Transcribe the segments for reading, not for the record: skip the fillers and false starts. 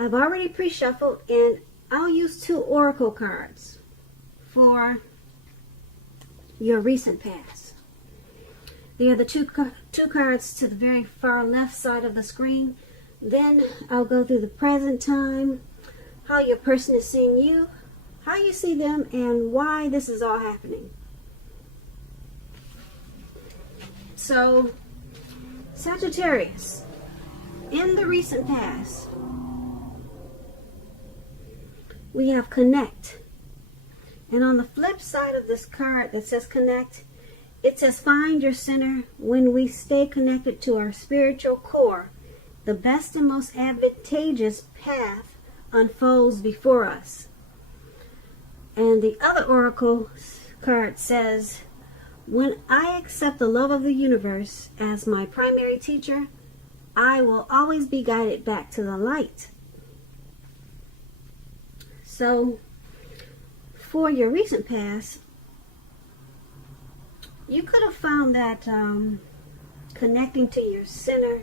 I've already pre-shuffled, and I'll use 2 oracle cards for your recent past. They are the two cards to the very far left side of the screen. Then I'll go through the present time, how your person is seeing you, how you see them, and why this is all happening. So, Sagittarius, in the recent past, we have connect. And on the flip side of this card that says connect, it says find your center. When we stay connected to our spiritual core, the best and most advantageous path unfolds before us. And the other oracle card says, when I accept the love of the universe as my primary teacher, I will always be guided back to the light. So, for your recent past, you could have found that connecting to your center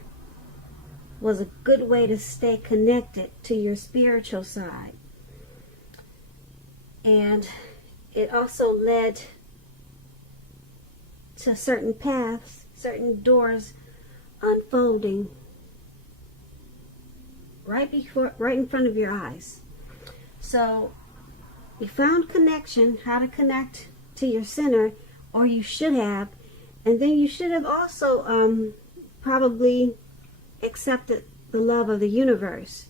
was a good way to stay connected to your spiritual side. And it also led to certain paths, certain doors unfolding right in front of your eyes. So you found connection, how to connect to your center, or you should have, and then you should have also probably accepted the love of the universe,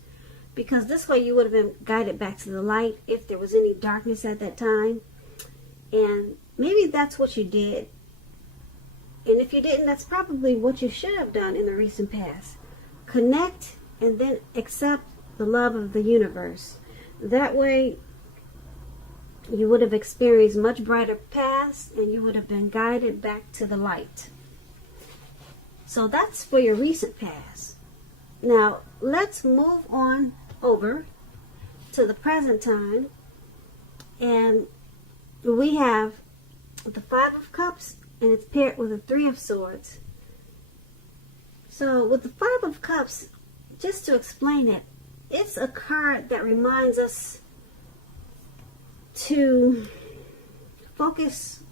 because this way you would have been guided back to the light if there was any darkness at that time. And maybe that's what you did, and if you didn't, that's probably what you should have done in the recent past. Connect and then accept the love of the universe. That way you would have experienced much brighter paths, and you would have been guided back to the light. So that's for your recent past. Now let's move on over to the present time, and we have the 5 of Cups, and it's paired with the 3 of Swords. So with the 5 of Cups, just to explain it, it's a card that reminds us to focus,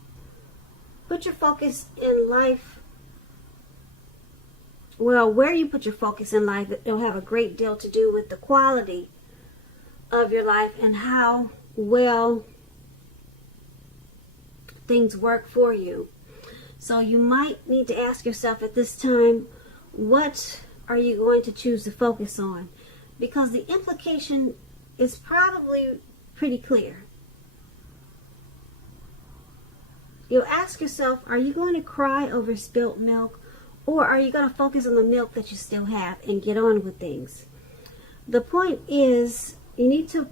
put your focus in life. Well, where you put your focus in life, it'll have a great deal to do with the quality of your life and how well things work for you. So you might need to ask yourself at this time, what are you going to choose to focus on? Because the implication is probably pretty clear. You'll ask yourself, are you going to cry over spilt milk, or are you going to focus on the milk that you still have and get on with things? The point is, you need to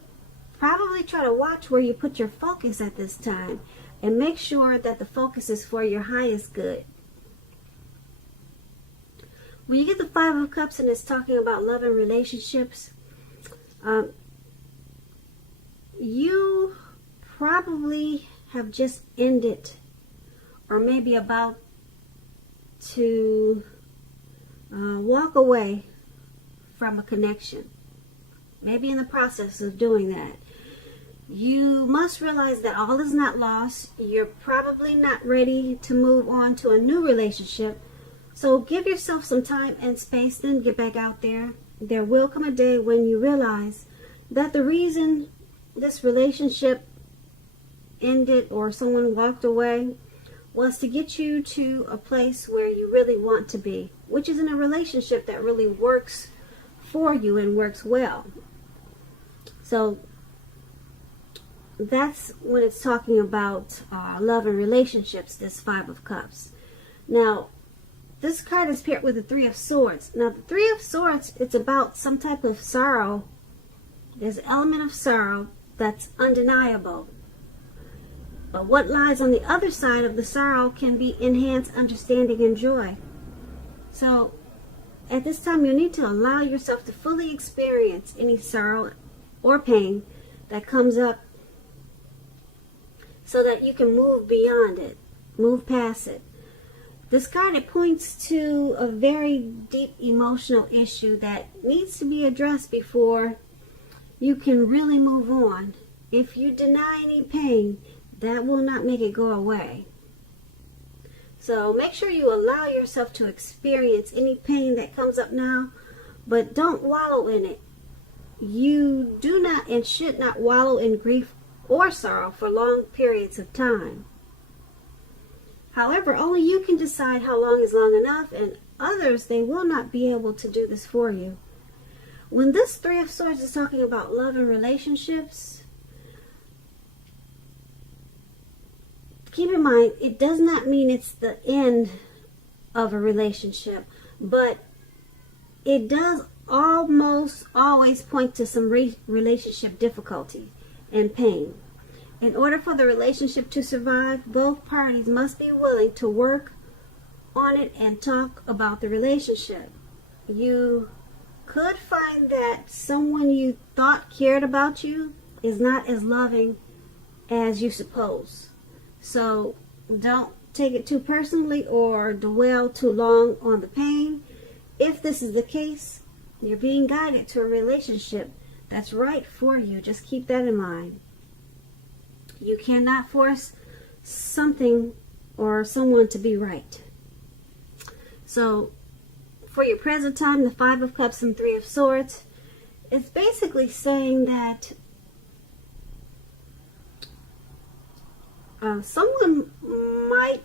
probably try to watch where you put your focus at this time, and make sure that the focus is for your highest good. When you get the 5 of Cups and it's talking about love and relationships, you probably have just ended, or maybe about to walk away from a connection. Maybe in the process of doing that. You must realize that all is not lost. You're probably not ready to move on to a new relationship. So give yourself some time and space, then get back out there. There will come a day when you realize that the reason this relationship ended or someone walked away was to get you to a place where you really want to be, which is in a relationship that really works for you and works well. So that's when it's talking about love and relationships, this 5 of Cups. Now, this card is paired with the 3 of Swords. Now, the 3 of Swords, it's about some type of sorrow. There's an element of sorrow that's undeniable. But what lies on the other side of the sorrow can be enhanced understanding and joy. So, at this time, you need to allow yourself to fully experience any sorrow or pain that comes up, so that you can move beyond it, move past it. This card, it points to a very deep emotional issue that needs to be addressed before you can really move on. If you deny any pain, that will not make it go away. So make sure you allow yourself to experience any pain that comes up now, but don't wallow in it. You do not and should not wallow in grief or sorrow for long periods of time. However, only you can decide how long is long enough, and others, they will not be able to do this for you. When this Three of Swords is talking about love and relationships, keep in mind, it does not mean it's the end of a relationship, but it does almost always point to some relationship difficulty and pain. In order for the relationship to survive, both parties must be willing to work on it and talk about the relationship. You could find that someone you thought cared about you is not as loving as you suppose. So don't take it too personally or dwell too long on the pain. If this is the case, you're being guided to a relationship that's right for you. Just keep that in mind. You cannot force something or someone to be right. So for your present time, the Five of Cups and Three of Swords, it's basically saying that someone might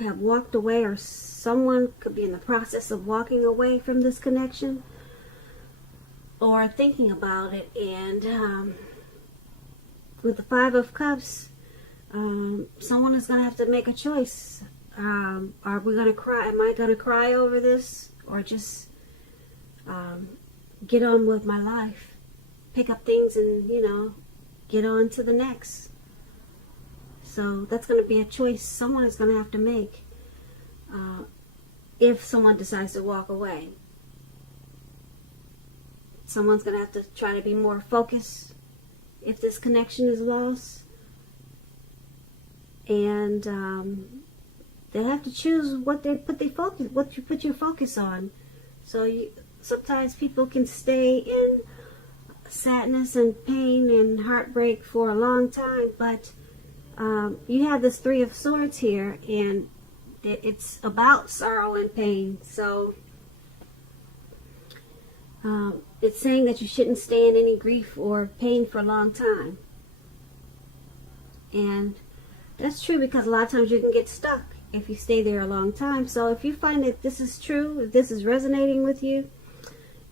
have walked away, or someone could be in the process of walking away from this connection or thinking about it. And with the Five of Cups, someone is going to have to make a choice. Are we going to cry? Am I going to cry over this, or just get on with my life, pick up things and, get on to the next? So that's going to be a choice someone is going to have to make if someone decides to walk away. Someone's going to have to try to be more focused if this connection is lost, and they'll have to choose what you put your focus on. So sometimes people can stay in sadness and pain and heartbreak for a long time, but you have this Three of Swords here, and it's about sorrow and pain. So it's saying that you shouldn't stay in any grief or pain for a long time. And that's true, because a lot of times you can get stuck if you stay there a long time. So if you find that this is true, if this is resonating with you,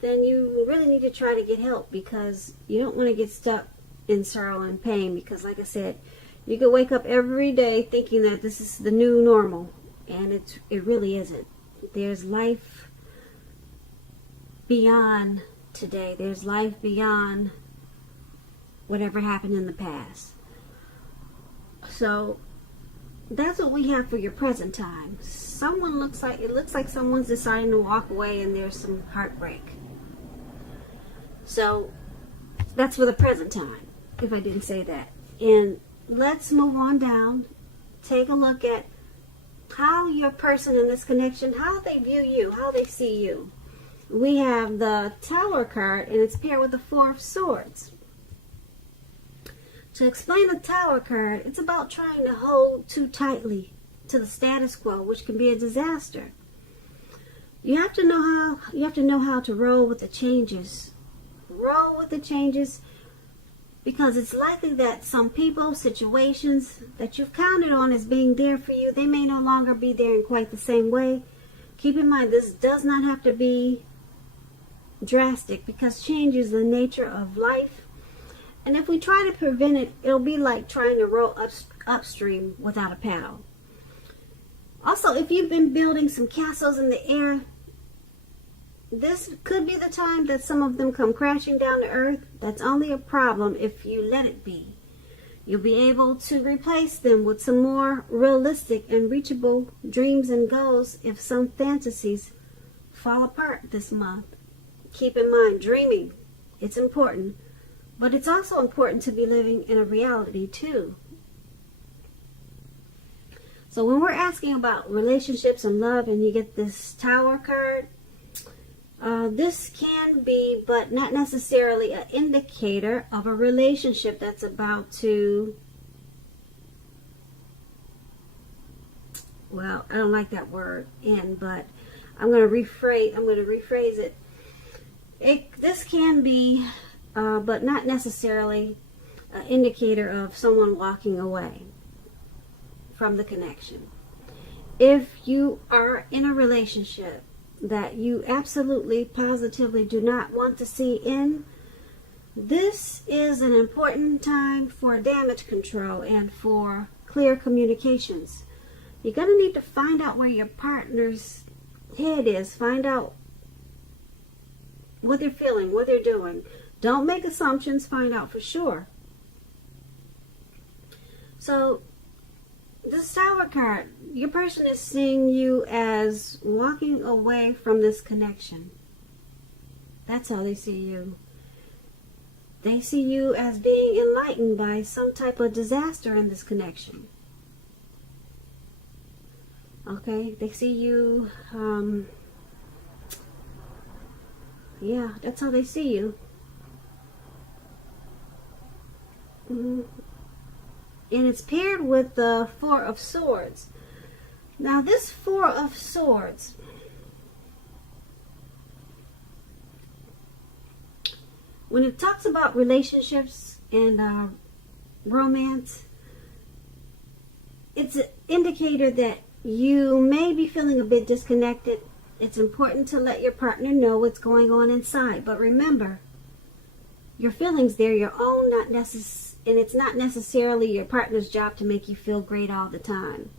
then you really need to try to get help, because you don't want to get stuck in sorrow and pain. Because like I said, you could wake up every day thinking that this is the new normal, and it really isn't. There's life beyond today. There's life beyond whatever happened in the past. So that's what we have for your present time. It looks like someone's deciding to walk away, and there's some heartbreak. So that's for the present time, if I didn't say that. And let's move on down. Take a look at how your person in this connection, how they view you, how they see you. We have the Tower card, and it's paired with the Four of Swords. To explain the Tower card, it's about trying to hold too tightly to the status quo, which can be a disaster. You have to know how to roll with the changes. Roll with the changes, because it's likely that some people, situations that you've counted on as being there for you, they may no longer be there in quite the same way. Keep in mind, this does not have to be drastic, because change is the nature of life. And if we try to prevent it, it'll be like trying to row upstream without a paddle. Also, if you've been building some castles in the air, this could be the time that some of them come crashing down to earth. That's only a problem if you let it be. You'll be able to replace them with some more realistic and reachable dreams and goals if some fantasies fall apart this month. Keep in mind, dreaming, it's important. But it's also important to be living in a reality too. So when we're asking about relationships and love, and you get this Tower card, This can be, but not necessarily, an indicator of a relationship that's about to, well, I don't like that word, end, but I'm going to rephrase it. This can be, but not necessarily, an indicator of someone walking away from the connection. If you are in a relationship that you absolutely, positively do not want to see end, this is an important time for damage control and for clear communications. You're going to need to find out where your partner's head is. Find out what they're feeling, what they're doing. Don't make assumptions. Find out for sure. So, this Tower card, your person is seeing you as walking away from this connection. That's how they see you. They see you as being enlightened by some type of disaster in this connection. Okay, they see you, yeah, that's how they see you. And it's paired with the Four of Swords. Now this Four of Swords, when it talks about relationships and romance, it's an indicator that you may be feeling a bit disconnected. It's important to let your partner know what's going on inside. But remember, your feelings, they're your own, and it's not necessarily your partner's job to make you feel great all the time.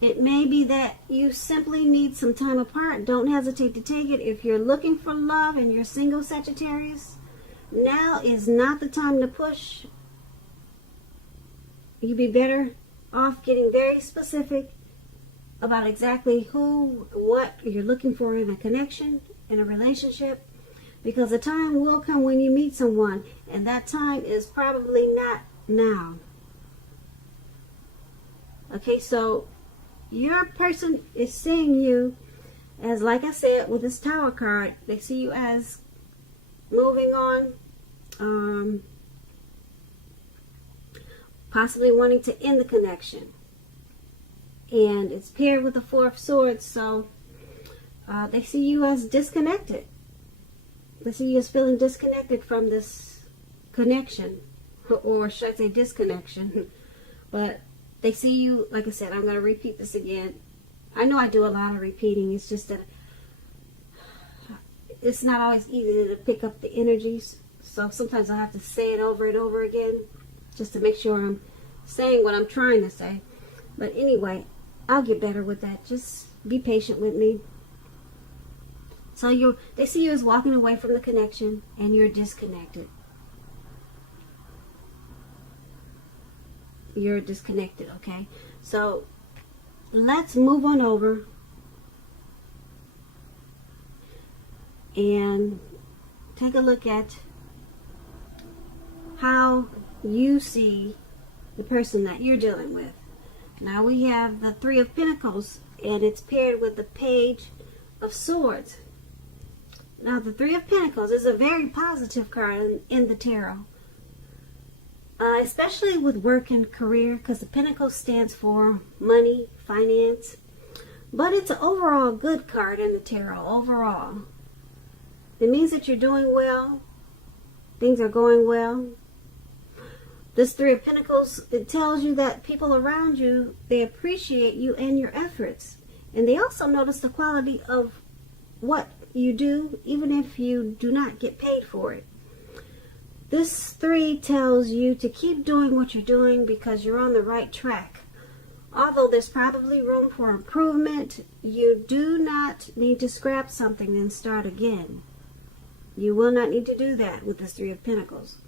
It may be that you simply need some time apart. Don't hesitate to take it. If you're looking for love and you're single, Sagittarius, now is not the time to push. You'd be better off getting very specific about exactly who, what you're looking for in a connection, in a relationship, because the time will come when you meet someone, and that time is probably not now. Okay, so your person is seeing you as, like I said, with this Tower card, they see you as moving on, possibly wanting to end the connection. And it's paired with the Four of Swords, so they see you as disconnected. They see you as feeling disconnected from this connection, or should I say disconnection. But they see you, like I said, I'm going to repeat this again. I know I do a lot of repeating. It's just that it's not always easy to pick up the energies. So sometimes I have to say it over and over again just to make sure I'm saying what I'm trying to say. But anyway, I'll get better with that. Just be patient with me. So they see you as walking away from the connection, and you're disconnected. You're disconnected, okay? So let's move on over and take a look at how you see the person that you're dealing with. Now we have the Three of Pentacles, and it's paired with the Page of Swords. Now the Three of Pentacles is a very positive card in the tarot, especially with work and career, because the Pentacle stands for money, finance. But it's an overall good card in the tarot, overall. It means that you're doing well, things are going well. This Three of Pentacles, it tells you that people around you, they appreciate you and your efforts. And they also notice the quality of what you do, even if you do not get paid for it. This three tells you to keep doing what you're doing because you're on the right track. Although there's probably room for improvement, you do not need to scrap something and start again. You will not need to do that with this Three of Pentacles.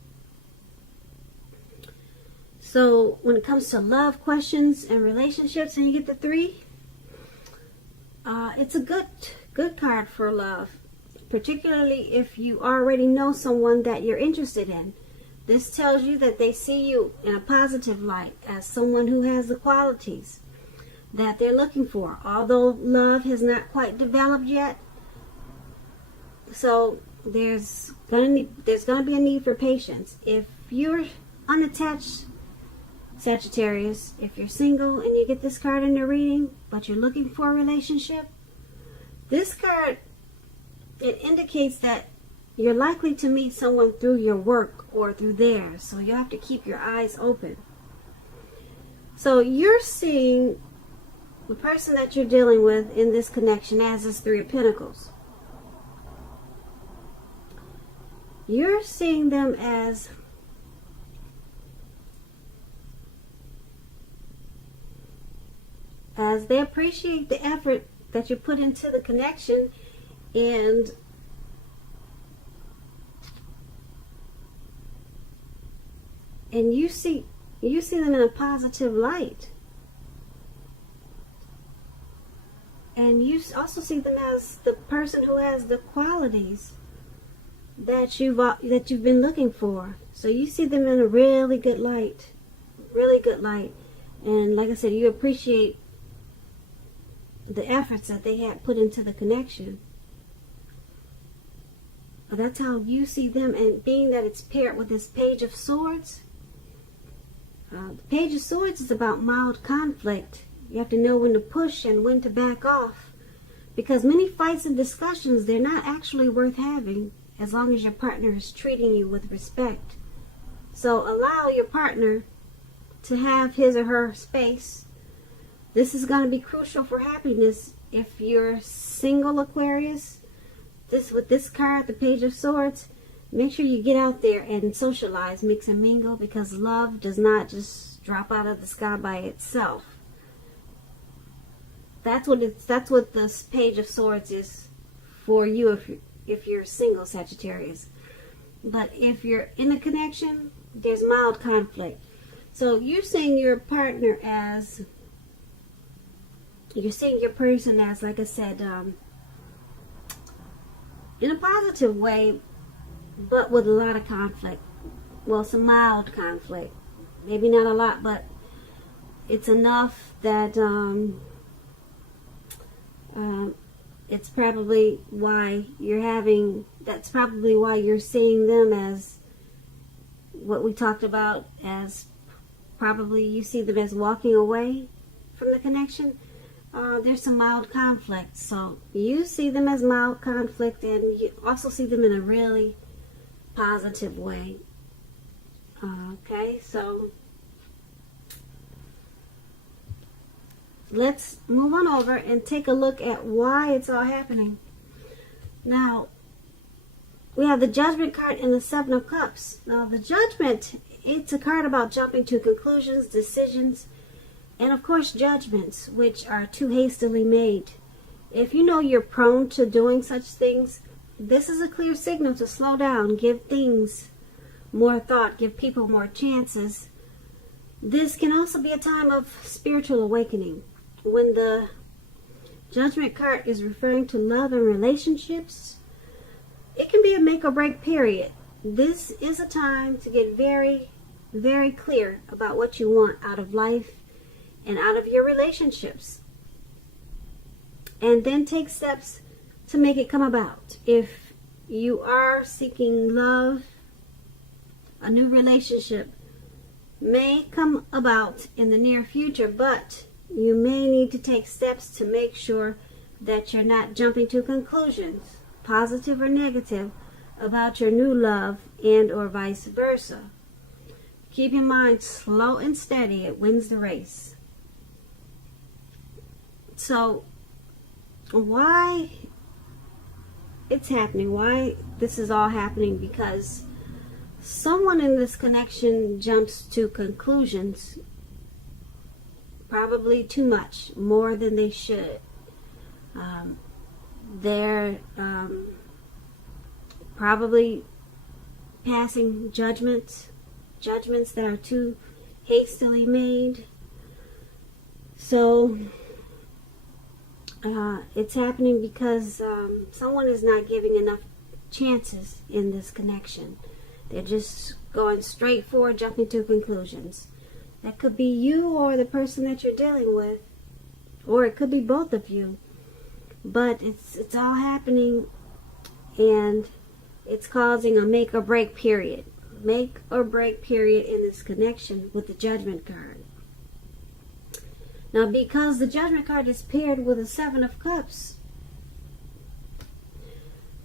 So when it comes to love questions and relationships, and you get the three, it's a good card for love, particularly if you already know someone that you're interested in. This tells you that they see you in a positive light as someone who has the qualities that they're looking for. Although love has not quite developed yet, So there's gonna be a need for patience. If you're unattached, Sagittarius, if you're single and you get this card in the reading, but you're looking for a relationship, this card, it indicates that you're likely to meet someone through your work or through theirs. So you have to keep your eyes open. So you're seeing the person that you're dealing with in this connection as this Three of Pentacles. You're seeing them as they appreciate the effort that you put into the connection, and you see them in a positive light. And you also see them as the person who has the qualities that you've been looking for. So you see them in a really good light. Really good light. And like I said, you appreciate the efforts that they had put into the connection. That's how you see them. And being that it's paired with this Page of Swords, the Page of Swords is about mild conflict. You have to know when to push and when to back off, because many fights and discussions, they're not actually worth having as long as your partner is treating you with respect. So allow your partner to have his or her space. This is going to be crucial for happiness. If you're single, Aquarius, with this card, the Page of Swords, make sure you get out there and socialize, mix and mingle, because love does not just drop out of the sky by itself. That's what this Page of Swords is for you if you're single, Sagittarius. But if you're in a connection, there's mild conflict. So you're seeing your partner as, you're seeing your person as, like I said, in a positive way, but with a lot of conflict. Well, some mild conflict. Maybe not a lot, but it's enough that it's probably why that's probably why you're seeing them as what we talked about, as probably you see them as walking away from the connection. There's some mild conflict. So you see them as mild conflict, and you also see them in a really positive way. Okay, so let's move on over and take a look at why it's all happening. Now, we have the Judgment card and the Seven of Cups. Now, the Judgment, it's a card about jumping to conclusions, decisions, and of course judgments, which are too hastily made. If you know you're prone to doing such things, this is a clear signal to slow down, give things more thought, give people more chances. This can also be a time of spiritual awakening. When the Judgment card is referring to love and relationships, it can be a make or break period. This is a time to get very, very clear about what you want out of life and out of your relationships, and then take steps to make it come about. If you are seeking love, a new relationship may come about in the near future, but you may need to take steps to make sure that you're not jumping to conclusions, positive or negative, about your new love, and or vice versa. Keep your mind slow and steady. It wins the race. So, why it's happening, why this is all happening, because someone in this connection jumps to conclusions, probably too much, more than they should. They're probably passing judgments that are too hastily made. So it's happening because someone is not giving enough chances in this connection. They're just going straight forward, jumping to conclusions. That could be you or the person that you're dealing with, or it could be both of you. But it's all happening and it's causing a make or break period. Make or break period in this connection with the Judgment card. Now, because the Judgment card is paired with the Seven of Cups,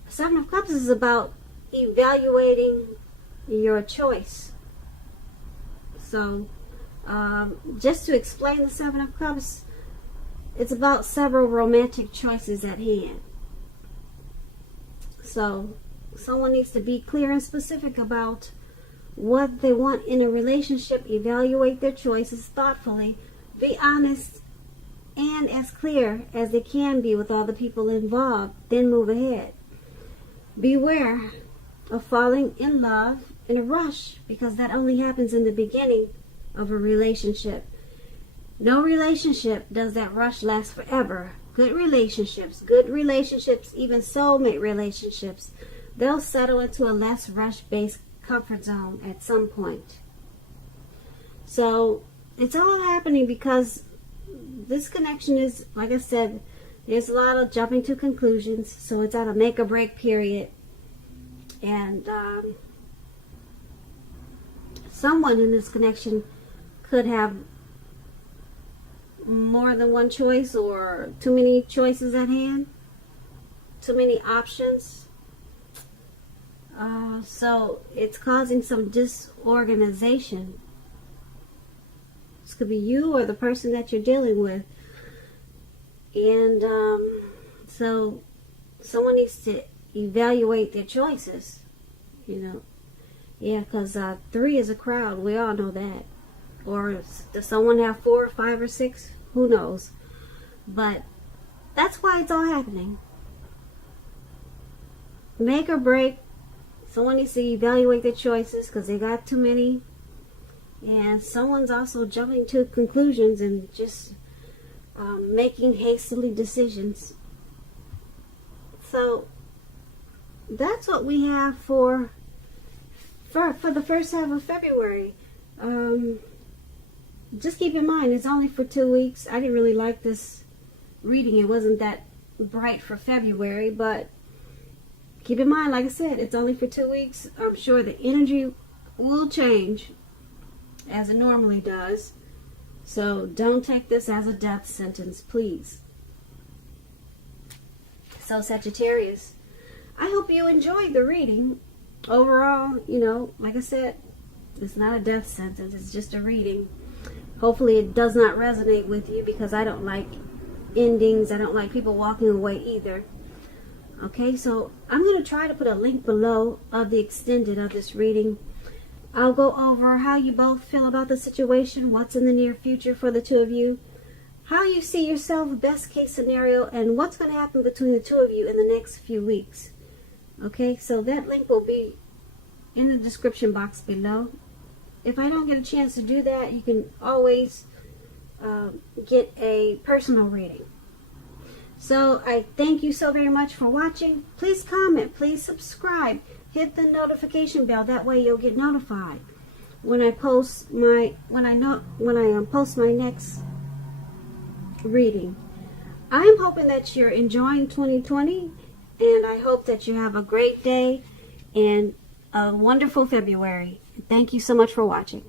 the Seven of Cups is about evaluating your choice. So, just to explain the Seven of Cups, it's about several romantic choices at hand. So, someone needs to be clear and specific about what they want in a relationship, evaluate their choices thoughtfully, be honest and as clear as they can be with all the people involved, then move ahead. Beware of falling in love in a rush, because that only happens in the beginning of a relationship. No relationship does that rush last forever. Good relationships, even soulmate relationships, they'll settle into a less rush-based comfort zone at some point. So it's all happening because this connection is, like I said, there's a lot of jumping to conclusions. So it's at a make or break period. And someone in this connection could have more than one choice, or too many choices at hand, too many options. So it's causing some disorganization. This could be you or the person that you're dealing with. And so someone needs to evaluate their choices, you know. Yeah, because 3 is a crowd. We all know that. Or does someone have 4 or 5 or 6? Who knows? But that's why it's all happening. Make or break. Someone needs to evaluate their choices because they got too many. And someone's also jumping to conclusions and just making hastily decisions. So that's what we have for the first half of February. Just keep in mind, it's only for 2 weeks. I didn't really like this reading. It wasn't that bright for February, but keep in mind, like I said, it's only for 2 weeks. I'm sure the energy will change as it normally does. So don't take this as a death sentence, please. So Sagittarius, I hope you enjoyed the reading. Overall, you know, like I said, it's not a death sentence. It's just a reading. Hopefully it does not resonate with you, because I don't like endings. I don't like people walking away either. Okay, so I'm going to try to put a link below of the extended of this reading. I'll go over how you both feel about the situation, what's in the near future for the two of you, how you see yourself, best case scenario, and what's going to happen between the two of you in the next few weeks. Okay, so that link will be in the description box below. If I don't get a chance to do that, you can always get a personal reading. So I thank you so very much for watching. Please comment, please subscribe, hit the notification bell. That way you'll get notified when I post my post my next reading. I am hoping that you're enjoying 2020, and I hope that you have a great day and a wonderful February. Thank you so much for watching.